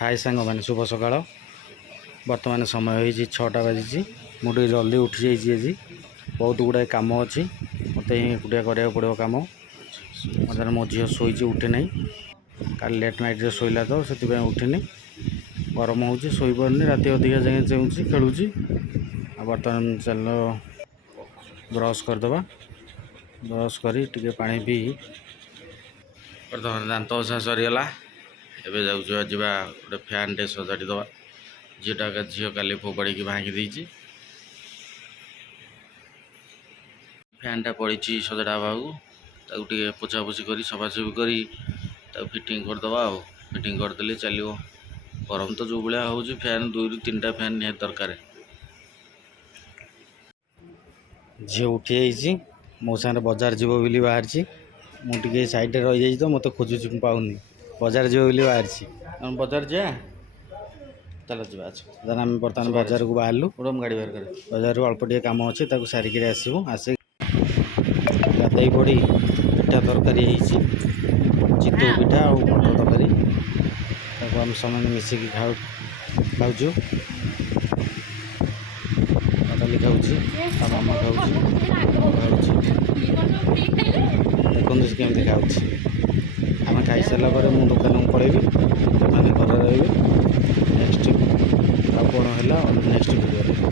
हाय सांग मैंने शुभ सकाळ बर्तमान समय हो 6टा बाजी मुझे जल्दी उठी जाइए आज बहुत गुड़ाए कम अच्छी मत एकुटिया कराया पड़ो कम मतलब मो झील शोचे उठे ना कल लेट नाइट शोला तो से उठिनी गरम हो शोपारे राति अधिका जाए चेची खेलुची बर्तमान चल ब्रश करदे ब्रश कर पा पी बर्तमान दात घसा सरीगला एबे जाऊँ जा गोटे फैन टे सजाड़ी दवा झीटा का झील काली फोपाड़ी भांगी देती फैन टा पड़ी सजाड़ा हवा टे पोछापोछी कर सफासफी कर फिटिंग करदे फिटिंग करदे चलो गरम तो जो भाया हो फैन 2 ରୁ 3टा फैन निहाती दरकार झी उठी जाइए मो सागर बजार जीव बोली बाहरी मुझे सैड्रे रही जाइए तो मत खोजुची पाऊनी बजार जीव बोली बाहरी बजार जा चलो जी अच्छा आम बर्तमान बजार को बाहरलु गाड़ी बाहर कर बजार अल्प टे कम अच्छे सारिक आसबू आस गाधई पड़ी पिठा तरकारी चितौ पिठा और मटर तरकारी आम समस्त मिसिकी खाऊँ डाली खाऊँ मामा खाऊँ देखते केमती खाऊँ आम खाई सारा मुझे दुकान को पलैबी घर रही नेक्स्ट कौन है नेक्स्ट वीडियो।